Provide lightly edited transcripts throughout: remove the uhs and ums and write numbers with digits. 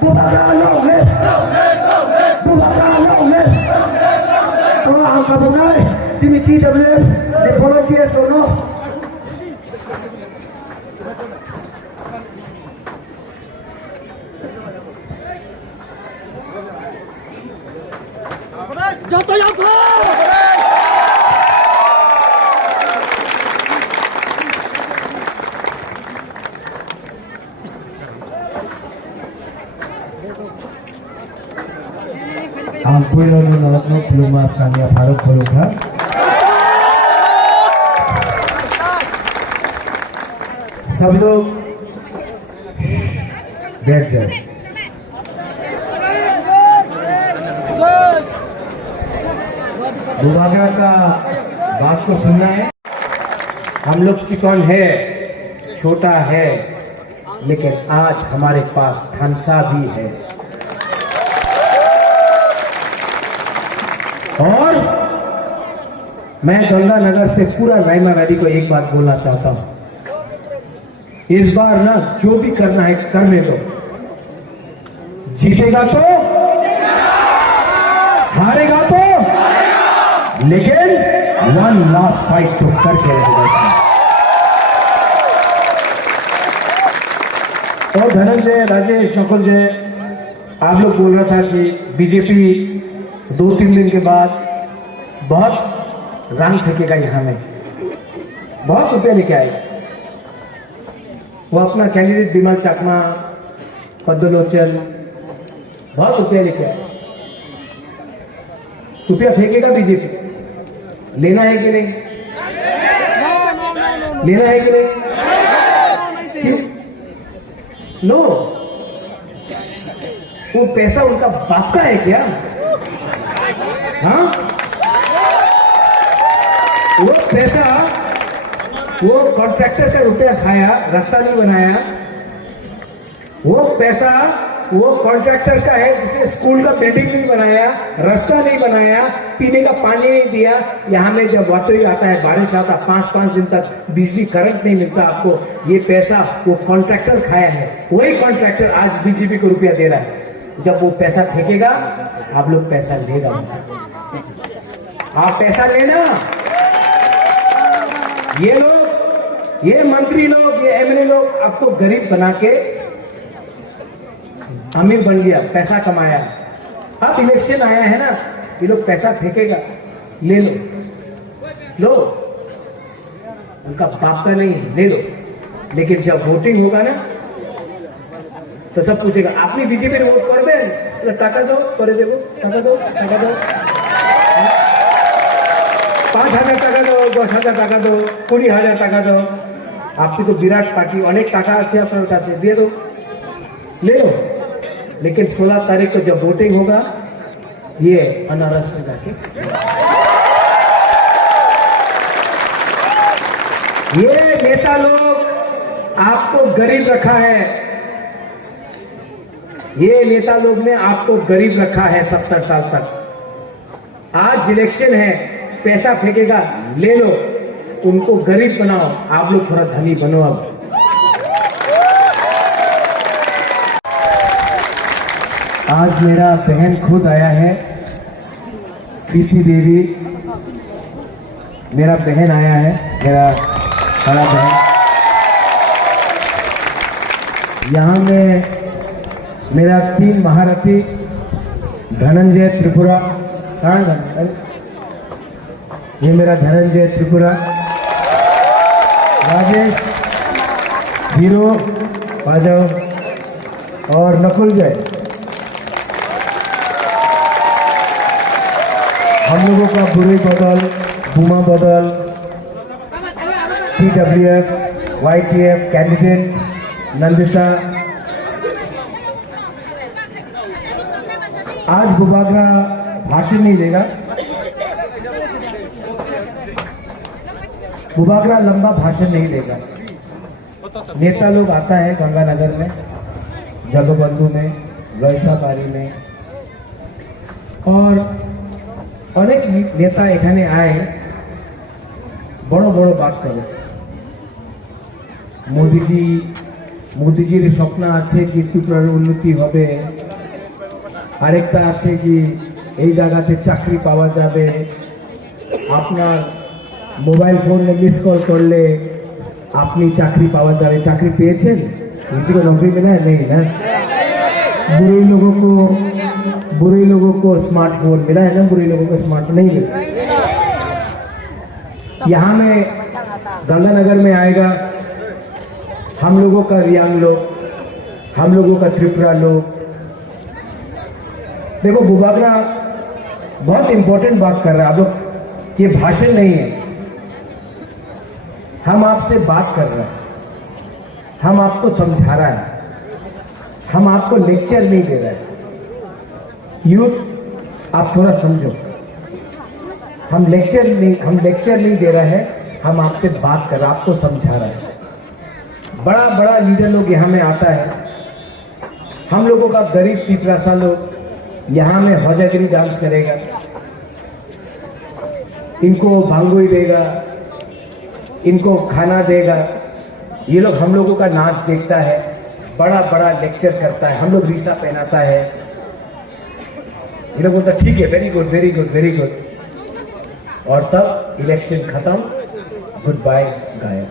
Bubagra long live! Bubagra long live! Kalau angka bunai, sini TWF, the volunteers or no? Jatuh yang Angkuran no plumas kami Faruk Kolokha. सब लोग बैठ जाए। बुबागरा का बात को सुनना है। हम लोग चिकन है, छोटा है, लेकिन आज हमारे पास थानसा भी है। और मैं गंगानगर से पूरा रायमा वैली को एक बात बोलना चाहता हूं, इस बार ना जो भी करना है करने दो। जीतेगा तो हारेगा तो, लेकिन वन लास्ट फाइट तो करके रहेगा। और धनंजय, राजेश, नकुल जय, आप लोग बोल रहा था कि बीजेपी 2-3 दिन के बाद बहुत रंग फेंकेगा यहाँ में, बहुत रुपया लेके आएगा। वो अपना कैंडिडेट विमल चाकमा, पद्मलोचन, बहुत रुपया लेके आए। रुपया फेंकेगा बीजेपी, लेना है कि नहीं? लेना है कि नहीं? क्यों? लो, वो पैसा उनका बाप का है क्या? हाँ, वो पैसा वो कॉन्ट्रैक्टर का रुपया खाया, रास्ता नहीं बनाया। वो पैसा वो कॉन्ट्रैक्टर का है जिसने स्कूल का बिल्डिंग नहीं बनाया, रास्ता नहीं बनाया, पीने का पानी नहीं दिया। यहाँ में जब वातोई आता है, बारिश आता, 5-5 दिन तक बिजली करंट नहीं मिलता आपको, ये पैसा वो कॉन्ट्रैक्टर खाया है। वही कॉन्ट्रैक्टर आज बीजेपी को रुपया दे रहा है। जब वो पैसा फेंकेगा, आप लोग पैसा लेगा। आप पैसा लेना। ये लोग, ये मंत्री लोग, ये एमएलए लोग आपको गरीब बना के अमीर बन गया, पैसा कमाया। अब इलेक्शन आया है ना, ये लोग पैसा फेंकेगा, ले लो, लो, उनका बाप का नहीं, ले लो। लेकिन जब वोटिंग होगा ना, तो सब पूछेगा आपने बीजेपी रे वोट करबे? टाका दो, करे देबो, टाका दो, टाका दो, 5,000 টাকা দাও, 10,000 টাকা দাও, 20,000 টাকা দাও। आपकी तो विराट पार्टी, अनेक टाका আছে আপনার কাছে, দিয়ে दो, ले लो। लेकिन 16 तारीख को जब वोटिंग होगा, ये अनारस में जाके ये नेता लोग आपको गरीब रखा है। ये नेता लोग ने आपको गरीब रखा है 70 साल तक। आज इलेक्शन है, पैसा फेंकेगा, ले लो, उनको गरीब बनाओ, आप लोग थोड़ा धनी बनो। अब आज मेरा बहन खुद आया है, प्रीति देवी, मेरा बहन आया है, मेरा बड़ा बहन। यहाँ में मेरा 3 महारथी, धनंजय त्रिपुरा, कहाँ है? ये मेरा धनंजय त्रिपुरा, राजेश हीरो बाजाओ और नकुल जय। हम लोगों का बुरे बदल, बुमा बदल, TWF, YTF कैंडिडेट नंदिता। आज बुबागरा भाषण नहीं देगा, बुबागरा लंबा भाषण नहीं देगा। नेता लोग आता है गंगानगर में, जगबंधु में, वैसाबारी में, और अनेक नेता एखाने आए, बड़ो बड़ो बात करे। मोदी जी মোদিজির স্বপ্ন আছে কি ত্রিপুরার উন্নতি হবে, আরেকটা আছে কি এই জায়গাতে চাকরি পাওয়া যাবে, আপনার মোবাইल फोन में मिस कॉल করলে আপনি চাকরি পাওয়া যাবে। চাকরি পেয়েছেন? किसी को नौकरी मिला है? नहीं ना। बुरे लोगों को स्मार्टफोन मिला है ना, बुरे लोगों को स्मार्टफोन नहीं मिला। यहाँ में गंगानगर में आएगा हम लोगों का रियांग लोग, हम लोगों का त्रिपुरा लोग। देखो बुबागरा बहुत इंपॉर्टेंट बात कर रहा है। आप लोग, ये भाषण नहीं है, हम आपसे बात कर रहे हैं, हम आपको समझा रहा है, हम आपको लेक्चर नहीं दे रहे हैं। यूथ आप थोड़ा समझो, हम लेक्चर नहीं दे रहे हैं, हम आपसे बात कर रहे हैं, आपको समझा रहे हैं। बड़ा बड़ा लीडर लोग यहाँ में आता है, हम लोगों का गरीब तिपरासा लोग यहाँ में हौजागिरी डांस करेगा, इनको भांगोई देगा, इनको खाना देगा। ये लोग हम लोगों का नाच देखता है, बड़ा बड़ा लेक्चर करता है, हम लोग रीसा पहनाता है। ये लोग बोलता ठीक है, very good very good very good, और तब इलेक्शन खत्म, गुड बाय गायब।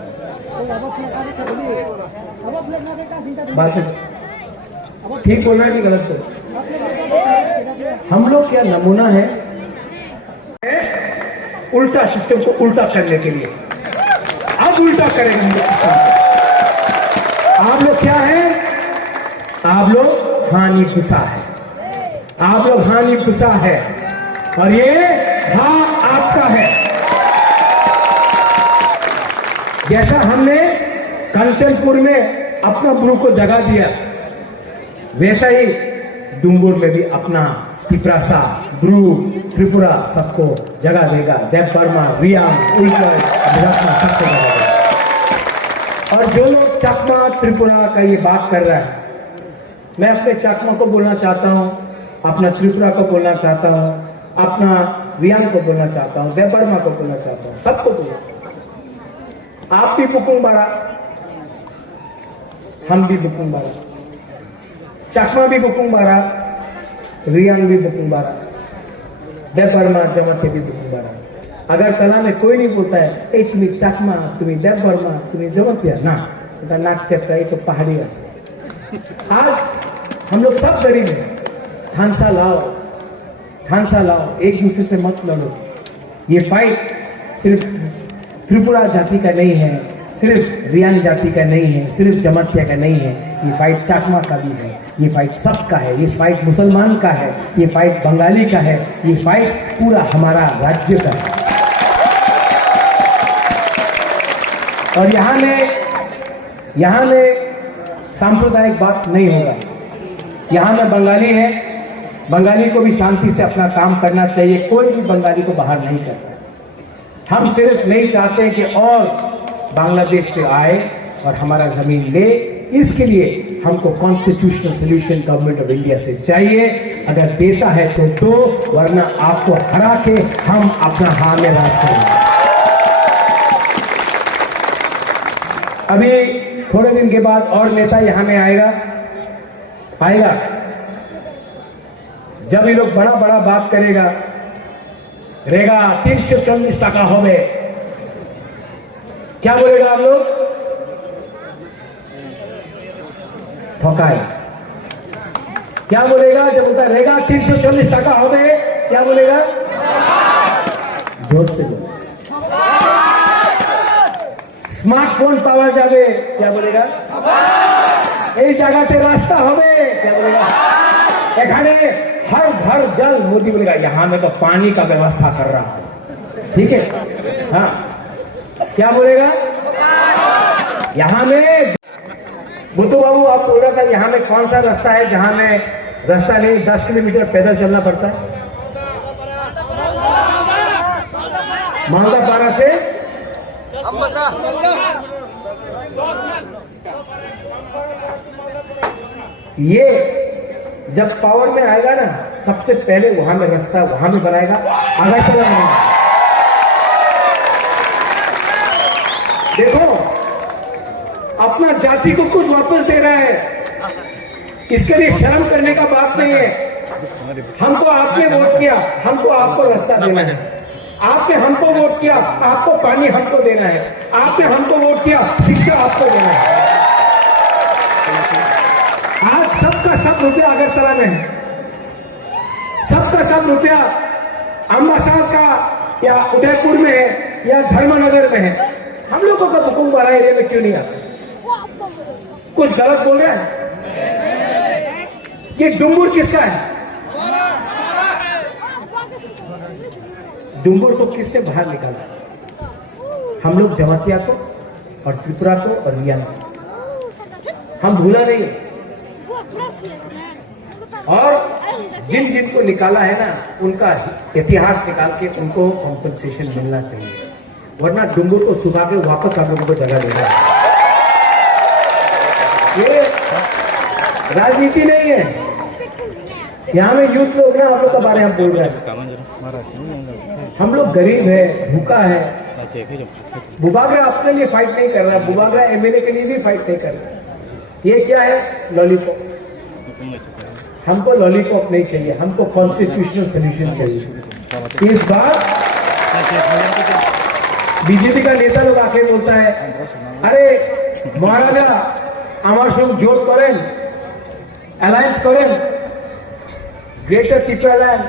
बात ठीक बोलना है कि गलत बोल? हम लोग क्या नमूना है उल्टा सिस्टम को उल्टा करने के लिए। अब उल्टा करेंगे हम लोग सिस्टम को। आप लोग क्या है? आप लोग हानि पुसा है, आप लोग हानि पुसा है, और ये हाँ आपका है। जैसा हमने कंचनपुर में अपना ब्रू को जगा दिया, वैसा ही डुंगुर में भी अपना तिपरासा, ब्रू, त्रिपुरा सबको जगह देगा। देवबर्मा, रियांग, उल्चर, अभिलाषा सबको जगह देगा। और जो लोग चकमा त्रिपुरा का ये बात कर रहा है, मैं अपने चकमा को बोलना चाहता हूँ, अपना त्रिपुरा को बोलना चाहता हूँ, अपना रियांग को बोलना चाहता हूँ, देवबर्मा को बोलना चाहता हूँ, सबको बोलना। आप भी बुकुंग बारा, हम भी बुकुंग बारा, चकमा भी बुकुंग बारा, रियांग भी बुकुंग बारा, देवबर्मा जमाते भी बुकुंग बारा। अगर तला में कोई नहीं बोलता है ए तुम्हें चकमा, तुम्हें देवबर्मा, तुम्हें जमातिया ना, तो नाक चेपता है, तो पहाड़ी ऐसे। आज हम लोग सब गरीब हैं, थानसा लाओ, एक दूसरे से मत लड़ो। ये फाइट सिर्फ त्रिपुरा जाति का नहीं है, सिर्फ रियांग जाति का नहीं है, सिर्फ जमातिया का नहीं है, ये फाइट चाकमा का भी है, ये फाइट सबका है, ये फाइट मुसलमान का है, ये फाइट बंगाली का है, ये फाइट पूरा हमारा राज्य का है। और यहाँ में सांप्रदायिक बात नहीं होगा। यहाँ में बंगाली है, बंगाली को भी शांति से अपना काम करना चाहिए, कोई भी बंगाली को बाहर नहीं करता। हम सिर्फ नहीं चाहते कि और बांग्लादेश से आए और हमारा जमीन ले, इसके लिए हमको constitutional solution government of India से चाहिए। अगर देता है तो दो, वरना आपको हरा के हम अपना हाँ में राज करेंगे। अभी थोड़े दिन के बाद और नेता यहाँ में आएगा। जब ये लोग बड़ा बड़ा बात करेगा, रेगा 340 টাকা হবে, क्या बोलेगा आप लोग? ठोकाए। क्या बोलेगा जब बोलता है रेगा 340 টাকা হবে, क्या बोलेगा? जोर से बोलो। स्मार्टफोन पावा जावे, क्या बोलेगा? এই জায়গাতে রাস্তা হবে, क्या बोलेगा? এখানে हर घर जल, मोदी बोलेगा यहाँ में तो पानी का व्यवस्था कर रहा हूं, ठीक है? हाँ, क्या बोलेगा? यहाँ में बुद्धू बाबू आप बोल रहा था यहाँ में कौन सा रास्ता है जहां में रास्ता नहीं, 10 किलोमीटर पैदल चलना पड़ता है। मालदापारा से ये जब पावर में आएगा ना, सबसे पहले वहां में रास्ता वहां में बनाएगा, अगरतला में। देखो अब अपना जाति को कुछ वापस दे रहा है, इसके लिए शर्म करने का बात नहीं है। हमको आपने वोट किया, हमको आपको रास्ता देना है। आपने हमको वोट किया, आपको पानी हमको देना है। आपने हमको वोट किया, शिक्षा आपको देना है। आज सबका सब रुपया अगरतला में है, सबका सब रुपया अम्बासार का या उदयपुर में है या धर्मनगर में है। हम लोगों का बुकुमवाड़ा एरिया में क्यों नहीं आता? कुछ गलत बोल रहे हैं? ये डुम्बुर किसका है? डुम्बुर को किसने बाहर निकाला? हम लोग जमातिया को और त्रिपुरा को और रियान को। हम भूला नहीं। और जिन जिन को निकाला है ना, उनका इतिहास निकाल के उनको कॉम्पनसेशन मिलना चाहिए, वरना डुम्बुर को सुखा के वापस आप लोगों को जगह देना है। ये राजनीति नहीं है। यहाँ में यूथ लोग हैं, आप लोग के बारे में बोल रहे हैं। हम लोग गरीब है, भूखा है। बुबागरा अपने लिए फाइट नहीं कर रहा, बुबागरा एमएलए के लिए भी फाइट नहीं कर रहा। ये क्या है? लॉलीपॉप। हमको लॉलीपॉप नहीं चाहिए, हमको कॉन्स्टिट्यूशनल सोल्यूशन चाहिए। इस बार बीजेपी का नेता लोग आके बोलता है, अरे महाराजा আমার সঙ্গে জোট করেন, অ্যালায়েন্স করেন, গ্রেটার ত্রিপুরাল্যান্ড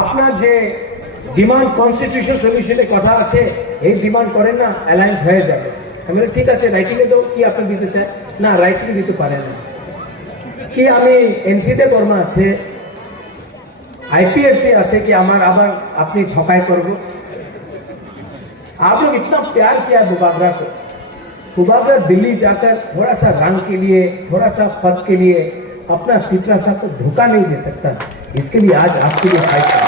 আপনার যে ডিমান্ড কনস্টিটিউশন সলিউশনের কথা আছে, এই ডিমান্ড করেন না, অ্যালায়েন্স হয়ে যাবে। আমি বলি ঠিক আছে, রাইটিংয়ে দাও, কি আপনি দিতে চান? না, রাইটিংয়ে দিতে পারে না। কি আমি এনসিতে বর্মা আছে, आईपीएफ আছে कि हमारा আবার अपनी ठकाई करोगे? आप लोग इतना प्यार किया बुबागरा को। बुबागरा दिल्ली जाकर थोड़ा सा रंग के लिए, थोड़ा सा पद के लिए अपना त्रिपुरा साहब को धोखा नहीं दे सकता। इसके लिए आज आपके लिए फाइट कर,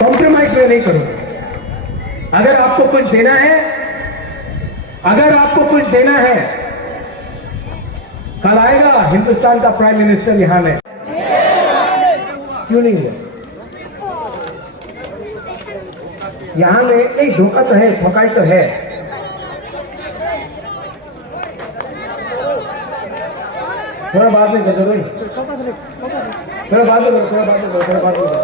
कॉम्प्रोमाइज में नहीं करूंगा। अगर आपको कुछ देना है, अगर आपको कुछ देना है, कल आएगा हिंदुस्तान का प्राइम मिनिस्टर यहां में, क्यों नहीं हुआ? यहां में एक धोखा तो है, ठकाई तो है। थोड़ा बाद में करो, थोड़ा बाद में करो, थोड़ा बाद में करो, थोड़ा बाद में करो।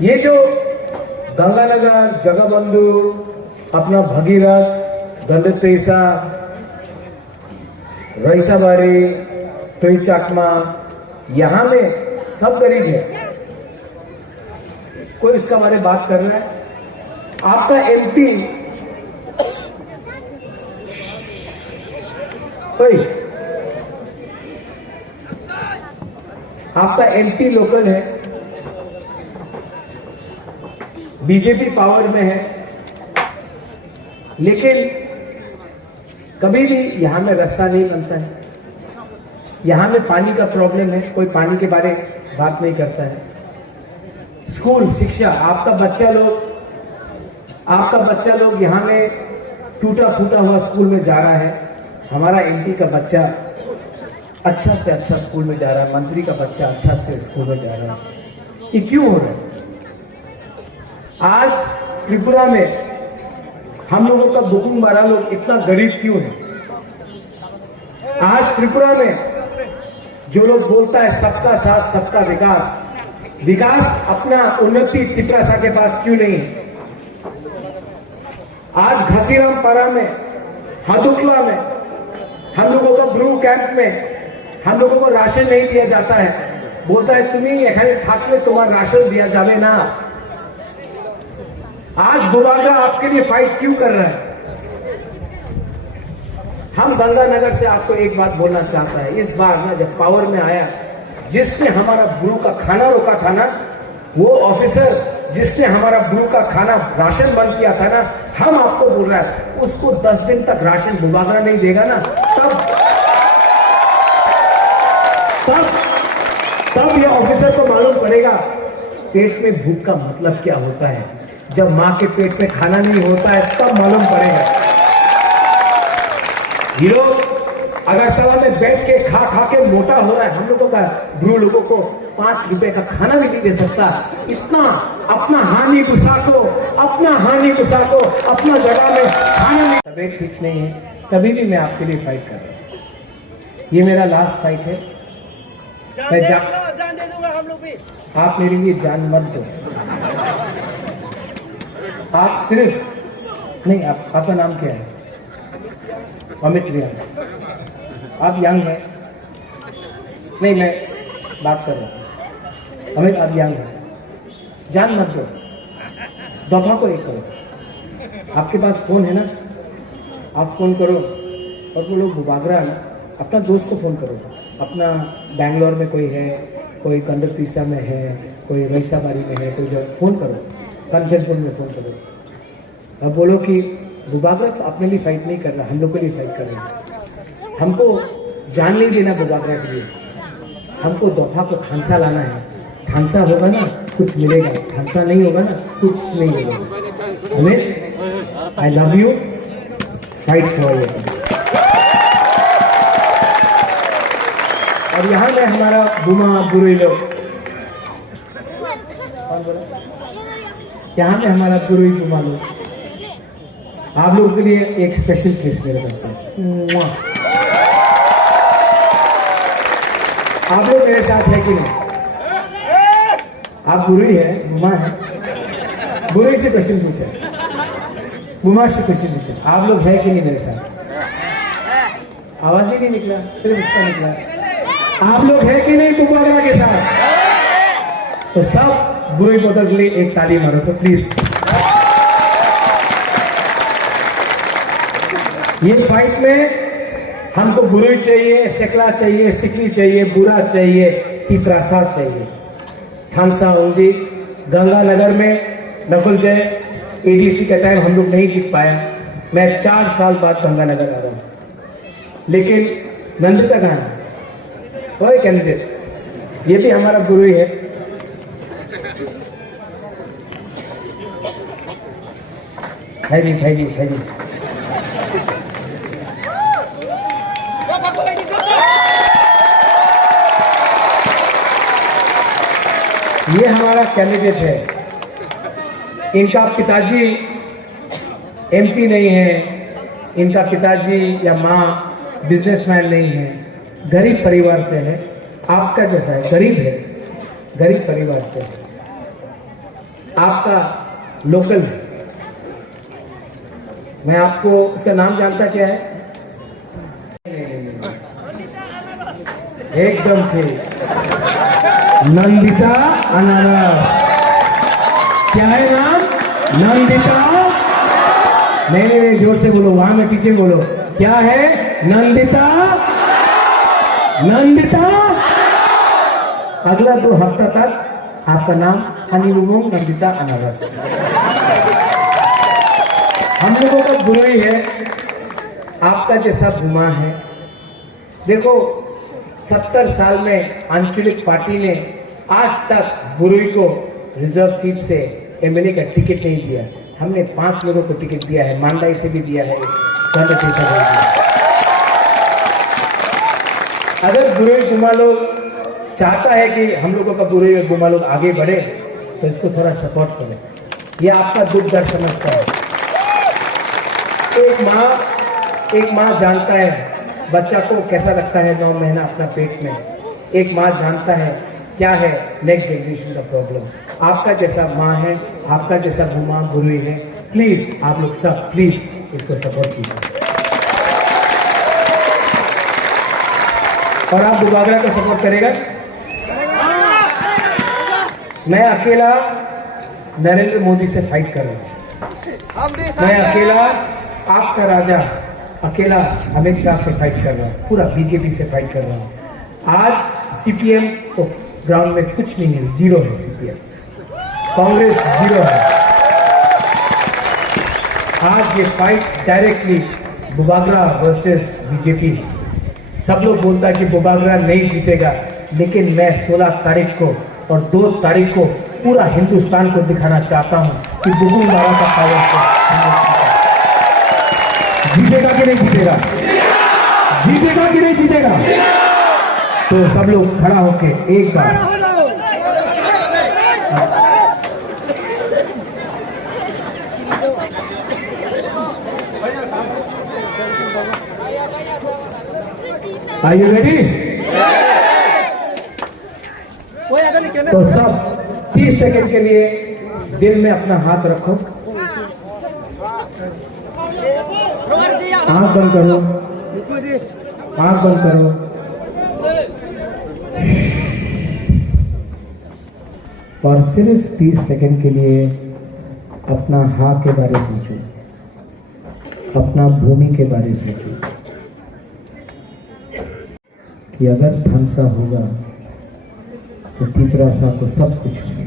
ये जो गंगानगर, जगबंधु, अपना भगीरथ, गंडतेसा, रईसाबारी, तोईचाकमा, यहां में सब गरीब है। कोई इसका बारे में बात कर रहा है? आपका एमपी, आपका एमपी लोकल है, बीजेपी पावर में है, लेकिन कभी भी यहां में रास्ता नहीं बनता है। यहां में पानी का प्रॉब्लम है, कोई पानी के बारे में बात नहीं करता है। स्कूल, शिक्षा, आपका बच्चा लोग यहां में टूटा फूटा हुआ स्कूल में जा रहा है। हमारा एमपी का बच्चा अच्छा से अच्छा स्कूल में जा रहा है, मंत्री का बच्चा अच्छा से स्कूल में जा रहा है। ये क्यों हो रहा है? आज त्रिपुरा में हम लोगों का बुकुमवाड़ा लोग इतना गरीब क्यों है? आज त्रिपुरा में जो लोग बोलता है सबका साथ सबका विकास, विकास अपना उन्नति त्रिपुरा सा के पास क्यों नहीं है? आज घसीरामपारा में, हादुकला में, हम लोगों का ब्रू कैंप में हम लोगों को राशन नहीं दिया जाता है। बोलता है तुम्हें एखाने थाकले तुम्हारा राशन दिया जावे ना। आज बुबागरा आपके लिए फाइट क्यों कर रहा है? हम गंगानगर से आपको एक बात बोलना चाहता है, इस बार ना जब पावर में आया, जिसने हमारा ब्रू का खाना रोका था ना, वो ऑफिसर जिसने हमारा ब्रू का खाना राशन बंद किया था ना, हम आपको बोल रहा है उसको 10 दिन तक राशन बुबागरा नहीं देगा ना, तब ये ऑफिसर को मालूम पड़ेगा पेट में भूख का मतलब क्या होता है। जब मां के पेट में खाना नहीं होता है तब मालूम पड़ेगा। ये लोग अगरतला में बैठ के खा खा के मोटा हो रहा है। हम लोगों का ब्रू लोगों को 5 रुपए का खाना भी नहीं दे सकता। इतना अपना हानि घुसाको, अपना जगह में खाना नहीं। तबीयत ठीक नहीं है, तभी भी मैं आपके लिए फाइट कर रहा हूँ। ये मेरा लास्ट फाइट है। मैं जान दे दूंगा हम लोग भी। आप मेरे लिए जान मत दो। आप सिर्फ नहीं, आपका नाम क्या है? अमित रिया। आप यंग हैं? नहीं, मैं बात कर रहा हूँ। अमित, आप यंग हैं, जान मत दो, दफा को एक करो। आपके पास फोन है ना, आप फोन करो और वो लोग बुबागरा ना, अपना दोस्त को फोन करो। अपना बैंगलोर में कोई है, कोई कंडक पीसा में है, कोई रईसाबारी में है, कोई जगह फोन करो, कंचनपुर में फोन करो और बोलो कि बुबागरा तो अपने लिए फाइट नहीं कर रहा, हम लोग के लिए फाइट कर रहे हैं। हमको जान नहीं देना बुबागरा के लिए, हमको दफा को थानसा लाना है। थानसा होगा ना कुछ मिलेगा, थानसा नहीं होगा ना कुछ नहीं मिलेगा। हमें I love you, fight for you. और यहाँ में हमारा बुमा बुरुई लोग, कौन बोला? यहाँ में हमारा बुरुई बुमा लोग, आप लोगों के लिए एक स्पेशल केस मेरे तरफ से। आप लोग मेरे साथ है कि नहीं? आप बुरुई है, बुमा है, बुरुई से क्वेश्चन पूछे, बुमा से क्वेश्चन पूछे। आप लोग है कि नहीं मेरे साथ? आवाज ही नहीं निकला, सिर्फ उसका निकला। आप लोग है कि नहीं बुबागरा के साथ? तो सब बुरुई बोतल के लिए एक ताली मारो तो प्लीज। ये फाइट में हमको बुरुई चाहिए, सेकला चाहिए, सिकली चाहिए, बुरा चाहिए, तिपरासा चाहिए। थानसा उंदी गंगानगर में नकुल जय एडीसी का टाइम हम लोग नहीं जीत पाया। मैं 4 साल बाद गंगानगर आ रहा हूँ, लेकिन नंदिता कहाँ है? वही कैंडिडेट, ये भी हमारा बुरुई है। भाई ये हमारा कैंडिडेट है। इनका पिताजी एमपी नहीं है, इनका पिताजी या माँ बिजनेसमैन नहीं है, गरीब परिवार से है। आपका जैसा है, गरीब है, गरीब परिवार से है। आपका लोकल है। मैं आपको इसका नाम जानता क्या है? एकदम थे नंदिता अनारस। क्या है नाम? नंदिता। नहीं, जोर से बोलो, वहां में पीछे बोलो। क्या है? नंदिता। अगला 2 हफ्ता तक आपका नाम हनीमून नंदिता अनारस। हम लोगों का बुरुई है, आपका जैसा बुमा है। देखो 70 साल में आंचलिक पार्टी ने आज तक बुरुई को रिजर्व सीट से एमएलए का टिकट नहीं दिया। हमने 5 लोगों को टिकट दिया है, मांडाई से भी दिया है, अगर बुरुई बुमा लोग चाहता है कि हम लोगों का बुरुई और बुमा लोग आगे बढ़े तो इसको थोड़ा सपोर्ट करें। ये आपका दुख दर्द समझता है। एक माँ जानता है बच्चा को कैसा लगता है 9 महीना अपना पेट में। एक माँ जानता है क्या है नेक्स्ट जनरेशन का प्रॉब्लम। आपका जैसा माँ है, आपका जैसा बुमा बुरुई है। प्लीज आप लोग सब प्लीज इसको सपोर्ट कीजिए और आप बुबागरा को सपोर्ट करेगा। मैं अकेला नरेंद्र मोदी से फाइट कर रहा हूँ। मैं अकेला आपका राजा, अकेला अमित शाह से फाइट कर रहा हूँ, पूरा बीजेपी से फाइट कर रहा हूँ। आज सीपीएम तो ग्राउंड में कुछ नहीं है, 0 है सीपीएम, कांग्रेस 0 है। आज ये fight directly Bubagra versus BJP. सब लोग बोलता है कि बुबागरा नहीं जीतेगा, लेकिन मैं 16 तारीख को और 2 तारीख को पूरा हिंदुस्तान को दिखाना चाहता हूं कि बुबुल-बाला का पावर जीतेगा कि नहीं जीतेगा। जीतेगा कि नहीं जीतेगा? तो सब लोग खड़ा होके एक बार Are you ready? तो सब 30 सेकंड के लिए दिल में अपना हाथ रखो, आंख बंद करो, आंख बंद करो। और सिर्फ 30 सेकंड के लिए अपना हाँ के बारे सोचो, अपना भूमि के बारे सोचो कि अगर थानसा होगा तो तिपरासा को सब कुछ मिलेगा।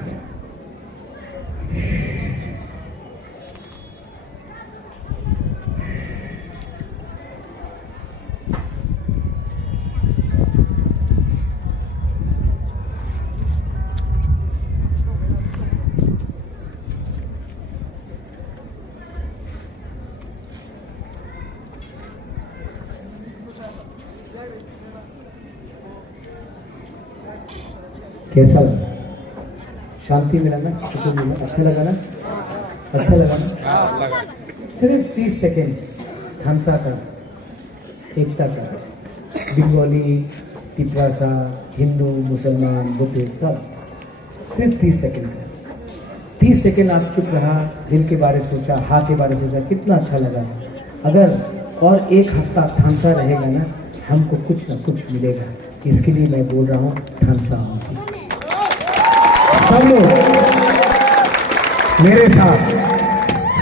कैसा लगा? शांति मिला ना, सुकून मिला, अच्छा लगा ना, अच्छा लगा ना? सिर्फ 30 सेकेंड थानसा का, एकता का, बंगाली, तिपरासा, हिंदू, मुसलमान, बुद्धिस्ट, सब सिर्फ 30 सेकेंड का। 30 सेकेंड आप चुप रहा, दिल के बारे सोचा, हाँ के बारे सोचा, कितना अच्छा लगा। अगर और एक हफ्ता थानसा रहेगा ना, हमको कुछ ना कुछ मिलेगा। इसके लिए मैं बोल रहा हूँ थानसा होगी। सब लोग मेरे साथ,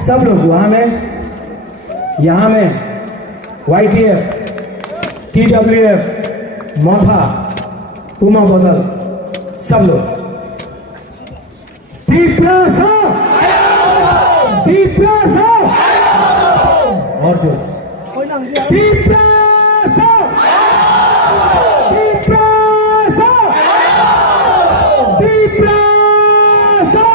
सब लोग वहां में, यहां में, YTF, TWF, मोथा, पुमा बदल, सब लोग तिपरासा, तिपरासा, और जोर से तिपरासा, तिपरासा, तिपरासा।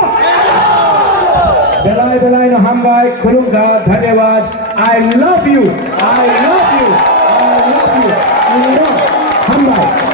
बेलाय बेलाय न हमबाय खुलुमगा, धन्यवाद। I love you, I love you, I love you, हमबाय।